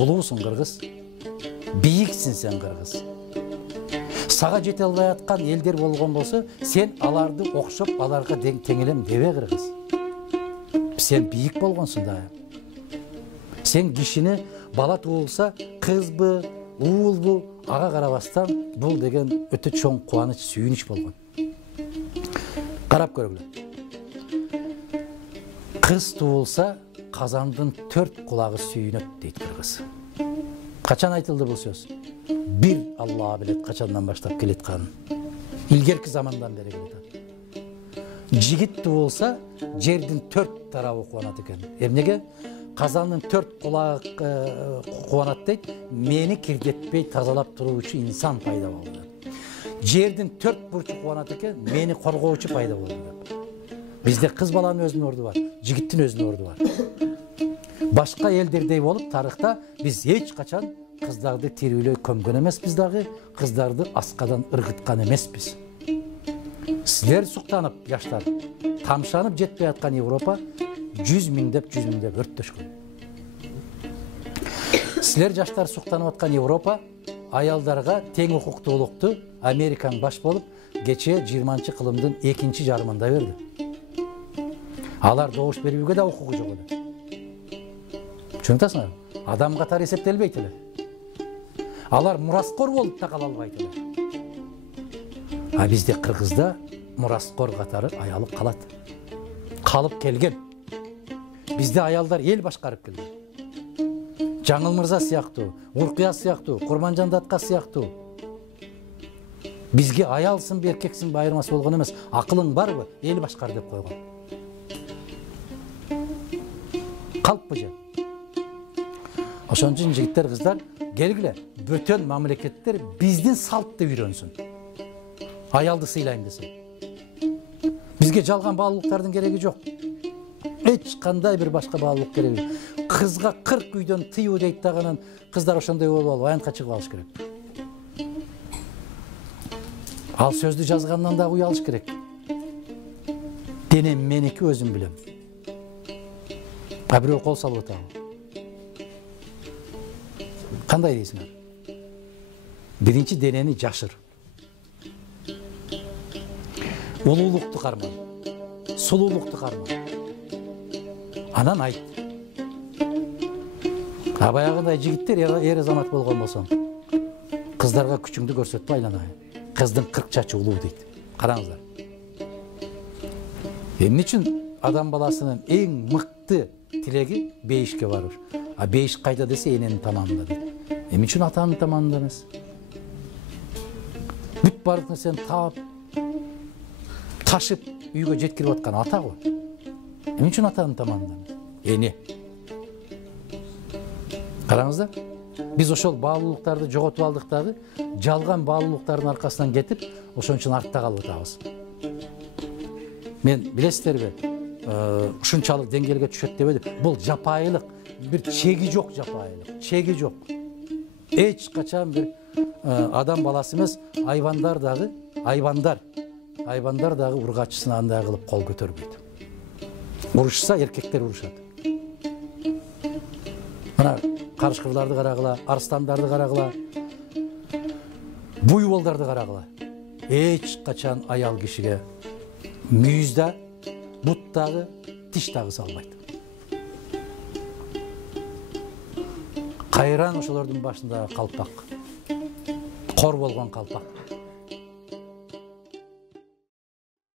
Улуусуң кыргыз, бийиксиң сен кыргыз. Сага жете албай аткан элдер болгон болсо, сен аларды окшоп, аларга теңелем дебе кыргыз. Сен бийик болгонсуң да. Сен кишини бала туулса, кызбы, уулбу, ага карабастан бул деген өтө чоң кубаныч, сүйүнүч болгон. Карап көргүлө. Кыз туулса, казандын 4 кулагы сүйүнөт дейт кыргыз. Качан айтылды бул сөз? Bir Allah билет качандан баштап келет канын. Илгерки замандан бери келет. Жигит туулса, жердин 4 тарабы кубанат экен. Эмнеге? Казандын 4 кулагы кубанат дейт, мени кирдетпей тазалап туруучу инсан пайда болду. Жердин 4 бурчу кубанат экен, мени коргоочу пайда болду. Бизде кыз баланын өзүнүн орду бар, жигиттин өзүнүн орду бар. Башка элдердей болуп тарыхта биз эч качан кыздарды тирүүлөй көмгөн эмеспиз дагы, кыздарды аскадан ыргыткан эмеспиз. Силер суктанып, жаштар, тамшанып жетпей аткан Европа 100 миңдеп өрттөшкөн. Силер жаштар суктанып аткан Европа аялдарга тең укуктуулукту Американ баш болуп, кече 20-кылымдын 2 жарымында берди. Алар добуш берүүгө да укугу жок эле. Чөнтасыңар? Адам катары эсептелбейт эле. Алар мураскор болуп да кала албайт эле. А бизде кыргызда мураскор катары аялы калат. Калып келген. Бизде аялдар эл башкарып келген. Жаңыл Мырза сыяктуу, Уркуя сыяктуу, Курманжан Датка сыяктуу. Бизге аялсың, эркексиң айырмасы болгон эмес. Акылың барбы? Эл башкар деп койгон. Калппы же? Ошон үчүн жигиттер, кыздар, келгиле, бөтөн мамлекеттер биздин салтты үйрөнсүн. Аялды сыйлайм десе. Бизге жалган баалуулуктардын кереги жок. Эч кандай бир башка баалуулук кереги жок. Кызга 40 үйдөн тыюу дейт дагы, кыздар ошондой болуп алып, аянтка чыгып алыш керек. Ал сөздү жазгандан да уй алыш керек. Денем меники, өзүм билем. А бирөө кол салып атабы. Кандай дейсиңер? Биринчи денени жашыр. Улуулукту карма. Сулуулукту карма. Анан айт. А баягындай жигиттер эр азамат болгон болсоң, кыздарга күчүңдү көрсөтпө айланайын. Кыздын 40 чачы улуу дейт. Караңыздар. Эмне үчүн адам баласынын эң мыкты тилеги бейишке барыр. А бейиш кайда десе эненин таманында дейт. Эмне үчүн атанын таманында эмес? Бүт бардык нерсени таап, ташып үйгө жеткирип аткан ата го. Эмне үчүн атанын таманында эмес? Эне. Караңыздар, биз ошол баалуулуктарды жоготуп алдык дагы, жалган баалуулуктардын аркасынан кетип, ошон үчүн артта калып атабыз. Мен билесиздерби, ушунчалык деңгээлге түшөт дебедим. Бул жапайылык, бир чеги жок жапайылык, чеги жок. Эч качан бир адам баласы эмес, айбандар дагы ургачысын андай кылып кол көтөрбөйт. Урушса эркектер урушат. Мына карышкырларды карагыла, арстандарды карагыла, буйволдарды карагыла. Эч качан аял кишиге мүйүз да, бут дагы, тиш дагы салбайт. Кайран ошолордун башындагы калпак. Кор болгон калпак.